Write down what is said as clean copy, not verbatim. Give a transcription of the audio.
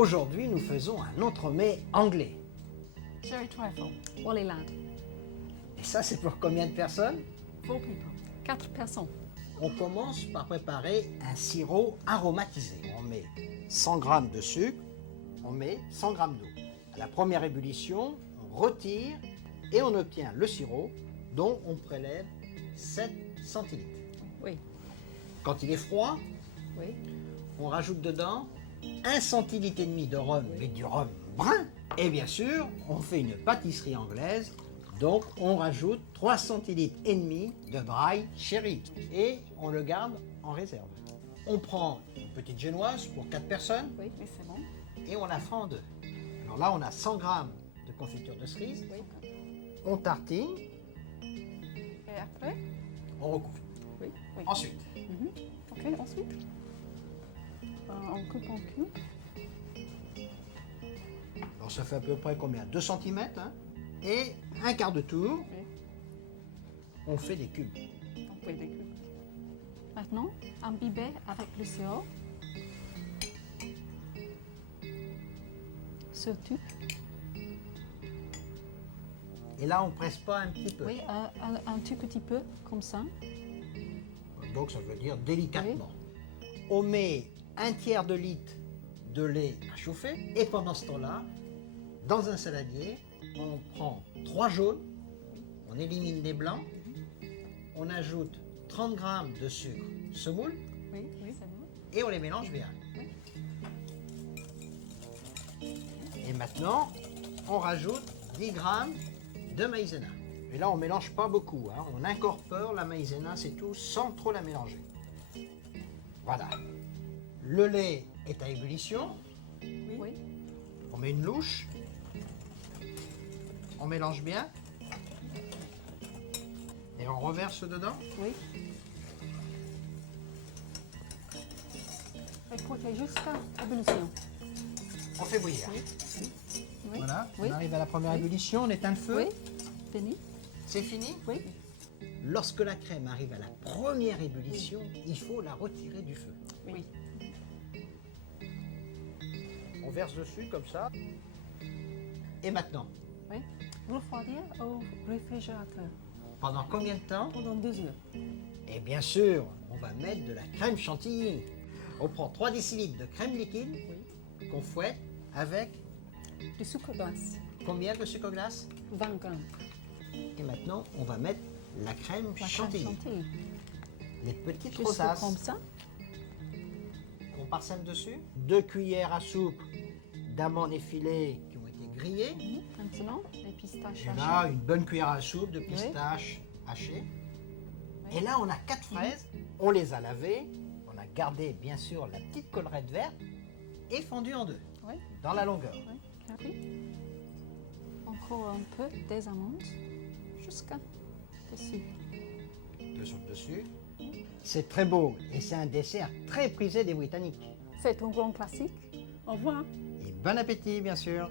Aujourd'hui, nous faisons un entremets anglais. Sherry trifle. Wally Lad. Et ça, c'est pour combien de personnes? 4 people. 4 personnes. On commence par préparer un sirop aromatisé. On met 100 g de sucre, on met 100 g d'eau. À la première ébullition, on retire et on obtient le sirop dont on prélève 7 centilitres. Oui. Quand il est froid, Oui. on rajoute dedans 1,5 centilitre de rhum, mais du rhum brun. Et bien sûr, on fait une pâtisserie anglaise, donc on rajoute 3,5 centilitres de dry sherry et on le garde en réserve. On prend une petite génoise pour 4 personnes Oui, mais c'est bon. et on la fend en deux. Alors là, on a 100 g de confiture de cerise, Oui. on tartine, Et après? on recouvre. Oui. Oui. Ensuite, Mhm. Ok, ensuite? On coupe en cubes. alors ça fait à peu près combien? 2 cm et un quart de tour, Oui. on fait des cubes. On fait des cubes. Maintenant, imbiber avec le sirop. Ce tube. Et là, on presse pas un petit peu. Oui, un tout petit peu, comme ça. Donc ça veut dire délicatement. On met 1/3 de litre de lait à chauffer et pendant ce temps-là, dans un saladier, on prend 3 jaunes, on élimine les blancs, on ajoute 30 g de sucre semoule Oui, oui, c'est bon. et on les mélange bien. Oui. Et maintenant, on rajoute 10 g de maïzena. Et là, on mélange pas beaucoup, on incorpore la maïzena, c'est tout, sans trop la mélanger. Voilà. Le lait est à ébullition, Oui. on met une louche, on mélange bien et on reverse dedans. Oui. Écoutez, jusqu'à ébullition. On fait bouillir. Oui. Voilà, Oui. on arrive à la première Oui. ébullition, on éteint le feu. Oui. Fini. C'est fini. Oui. Lorsque la crème arrive à la première ébullition, il faut la retirer du feu. Oui. On verse dessus comme ça. Et maintenant, Oui. Refroidir au réfrigérateur pendant combien de temps? pendant 2 heures. Et bien sûr, on va mettre de la crème chantilly. On prend 3 décilitres de crème liquide qu'on fouette avec Du sucre glace. combien de sucre glace? 20 grammes. Et maintenant, on va mettre la crème La chantilly. crème chantilly. Les petites Juste rosasses comme ça. qu'on parsème dessus. 2 cuillères à soupe d'amandes effilées qui ont été grillées. Maintenant, les pistaches Et hachées. là, une bonne cuillère à soupe de pistaches hachées. Et là, on a 4 fraises. On les a lavées. On a gardé, bien sûr, la petite collerette verte et fendu en deux, Oui. dans la longueur. Oui. Carré. Encore un peu des amandes jusqu'à dessus. Dessus. C'est très beau et c'est un dessert très prisé des Britanniques. C'est un grand classique. Au revoir. Et bon appétit, bien sûr.